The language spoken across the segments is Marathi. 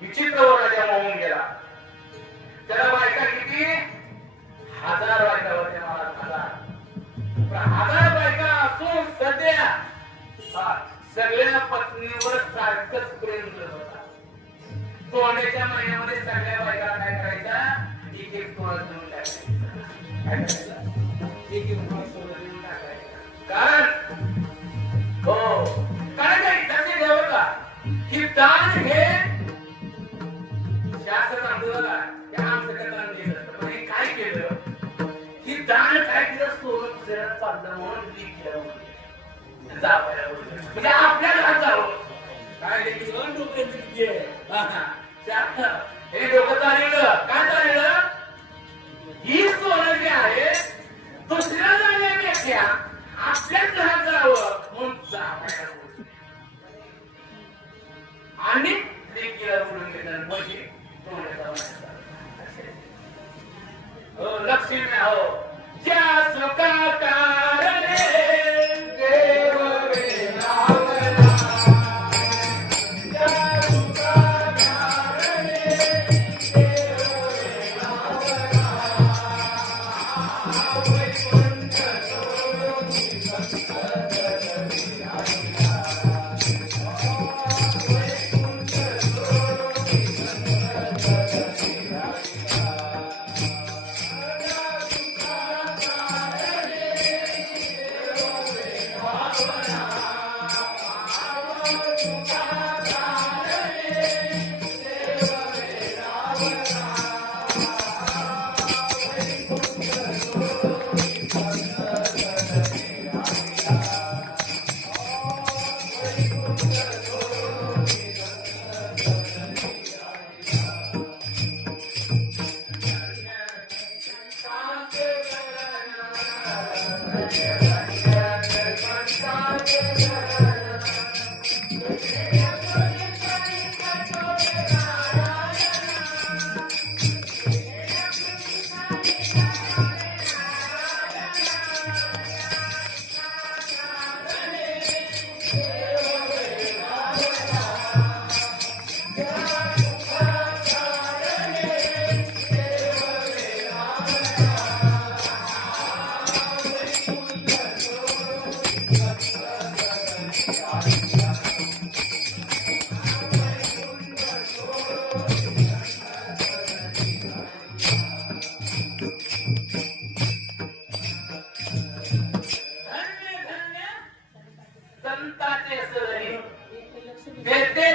विचित्र राजा होऊन गेला. त्याला बायका किती? 1000 बायका होत्या महाराज. 1000 बायका असून सध्या सगळ्या पत्नीवर सारखंच प्रेम करत होता. तोंडाच्या महिन्यामध्ये सगळ्या बायका काय करायच्या? एक एक तोळा देऊन टाकायचा. एक एक तोळा देऊन टाकायचा. कारण हो कारण काय त्याचे देव का ही दान हे शास्त्र सांगतो बघा. त्या आमचं दान दिलं पण हे काय केलं? ही दान काय केलं? सोनं दुसऱ्याला चाललं म्हणून लिहिलं म्हणजे आपल्या घरात जावं. काय हे डोकं चाललं. काय चाललं? ही सोनं जे आहे दुसऱ्या जाण्यापेक्षा आपल्याच घरात जावं म्हणून जावं आणि लेकीला बोलून घेतात. म्हणजे लक्ष्मी हो ज्या सुखा कारणे देव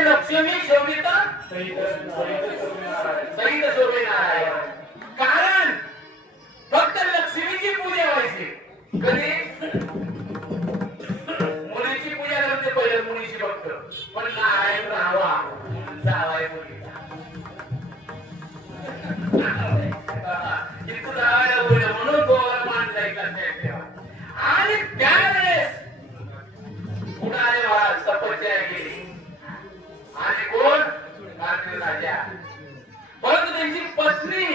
लक्ष्मी शोभिता सहित शोभिनारायण. कारण फक्त लक्ष्मीची पूजा व्हायची. कधी मुलीची पूजा करते पहिले मुलीची फक्त. पण नारायण राहावा जावाय मुलीचा इथं जावायला बोल म्हणून गोवाला मान जायचा. आणि त्यावेळेस पुढारे महाराज तपस्या केली. आणि कोण? कार्तिक राजा. परंतु त्यांची पत्नी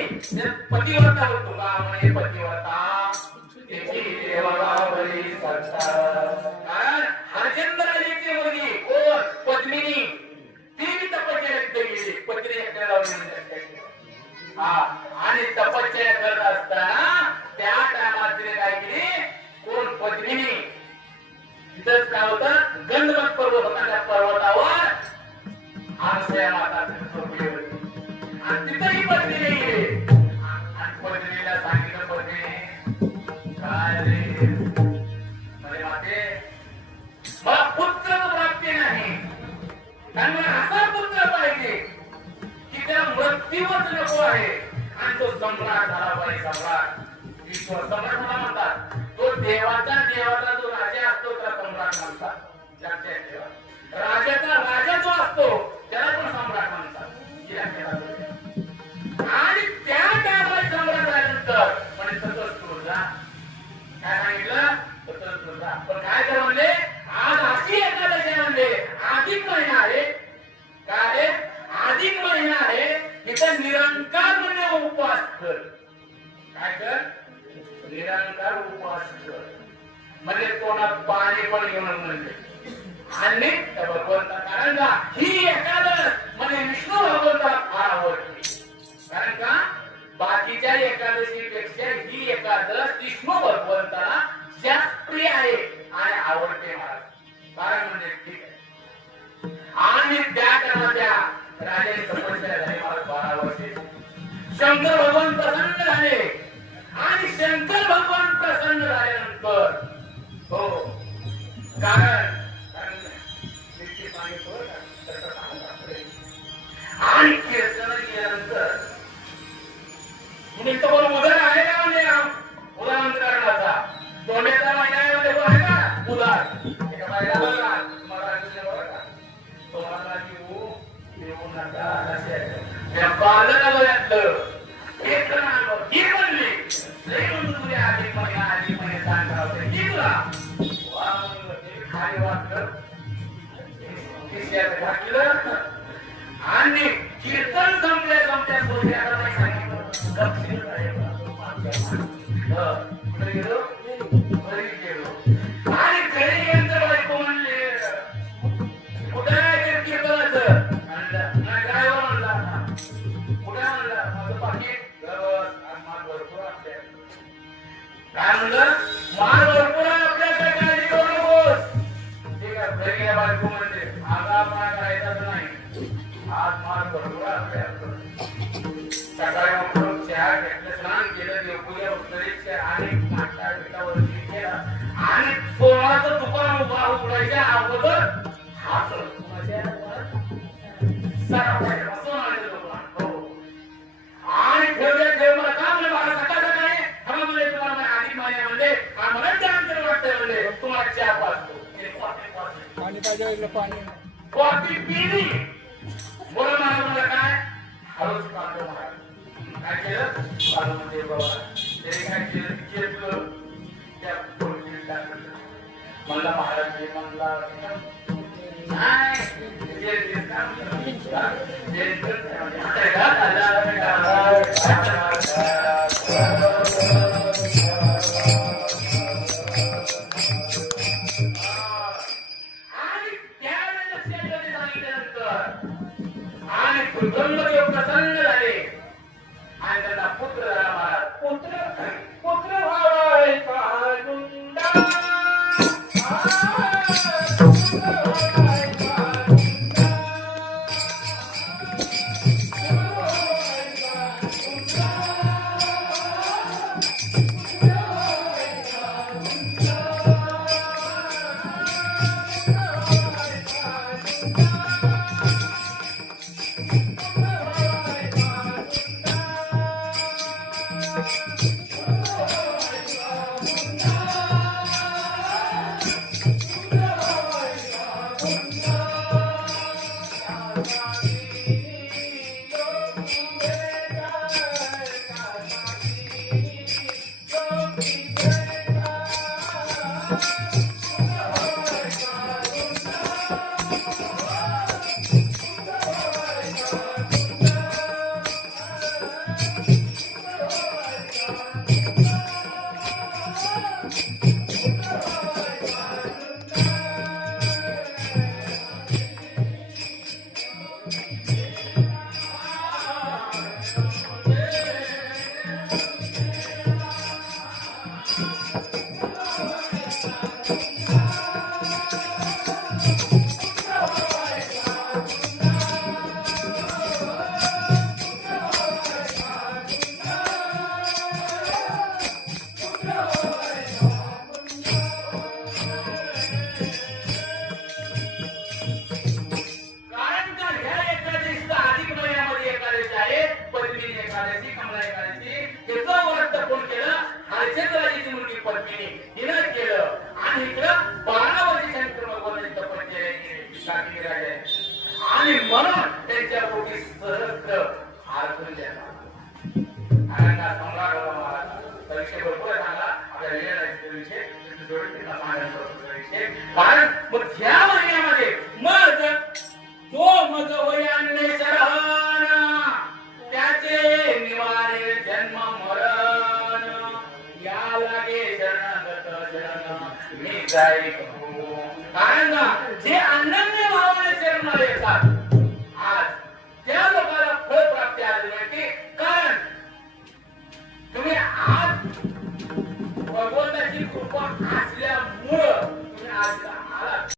पतिव्रता होतो का म्हणे पतिव्रता त्याची देवावरी सत्ता. कारण हरचंद्र राजाची मुलगी कोण? पद्मिनी. ती तपस्या केली. पत्नी आणि तपस्या करत असताना त्या टायमात तिने काय केली? कोण? पद्मिनी. तिथंच काय होतं? गंधर्व पर्वत होता. त्या पर्वतावर आरसया माता झोपली होती. आणि तिथंही पत्नीने गेली. आणि पत्नीला सांगितलं, पत्नी काय रे म्हणे माते मला पुत्र प्राप्ती नाही. आणि मला असा पुत्र पाहिजे की त्या मृत्यूच नको आहे. आणि तो सम्राट झाला पाहिजे. सम्राट ईश्वर सम्राट मला म्हणतात. तो देवाचा जो राजा असतो त्याला सम्राट म्हणतात. लक्षात ठेवा. राजाचा राजा जो असतो त्याला पण सम्राट म्हणतात. आणि त्या काळात सम्राट झाल्यानंतर म्हणजे तसंच तुळजा काय सांगितलं? तसंच तुळजा. पण काय कर म्हणले? आज अशी एकादशी म्हणजे अधिक महिना आहे. काय? अधिक महिना आहे. तिथं निरंकार म्हणजे उपवास कर. काय कर? निरंकार उपवास कर. म्हणजे तोंडात पाणी पण घेऊन म्हणले. आणि भगवंत कारण ही एकादश म्हणजे विष्णू भगवंत राजाने तपस्या झाली मला 12 वर्षे. शंकर भगवान प्रसन्न झाले आणि शंकर भगवान प्रसन्न झाल्यानंतर हो कारण आणि कीर्तन केल्यानंतर तुम्ही तो उदार आहे का म्हणजे उदाहरणाचा दोन्हीचा महिन्यामध्ये आहे का उदार एका महिन्याला मराठी बघा तुम्हाला देऊ देऊ नका असे त्या बालकाला घातलं एक जण ही म्हणली लई म्हणून तुम्ही आधी महिने सांगा होते की तुला खाली वाटलं खिशात घातलं आणि कीर्तन संपल्या बोलण्याला नाही सांगितलं दक्षिण घरी गेलो आणि घरी गेल्यानंतर बायको म्हणले कुठे आहे कीर्तनाचं म्हणलं ड्रायव्हर म्हणला कुठे म्हणला माझं पाकिट माल भरपूर आपल्या काय म्हणलं माल भरपूर आपल्याकडे काळजी करू नकोस ठीक आहे घरी गेल्या बायको म्हणते आगा माल करायचाच नाही आज माल भरपूर आपल्याकडे सकाळी उठून चहा घेतलं स्नान केलं देवपूजा उत्तरेच्या आणि नाश्ता बिटावरती केला आणि सोळाचं दुकान उघडायच्या अगोदर हाच आणि ठेवल्या मला का म्हणजे मला सकाळ सकाळी हवा म्हणजे तुम्हाला आधी महिन्यामध्ये आम्हाला जाणून वाटतं म्हणजे तुम्हाला चहा पाचतो पाणी पाहिजे पाणी कॉफी पिली बोला मला काय हळूच पाहतो काय केलं बाबा म्हणजे बाबा त्याने काय केलं घेतलं त्या पोटली टाकलं म्हणला महाराज म्हणला नाही आणि कुटुंबदेव प्रसन्न झाले आणि त्यांना पुत्र झाला महाराज पुत्र व्हायचा गुंडा आणि म्हणून त्यांच्या पोटी सहस्त्र आरतून परीक्षे बरोबर सांगा आपल्या विषय कारण मग ह्या महिन्यामध्ये मग जो वयान्ने शरण त्याचे निवारे जन्म मरण या लागे शरणागत शरण मी जाई कारण जे अन्न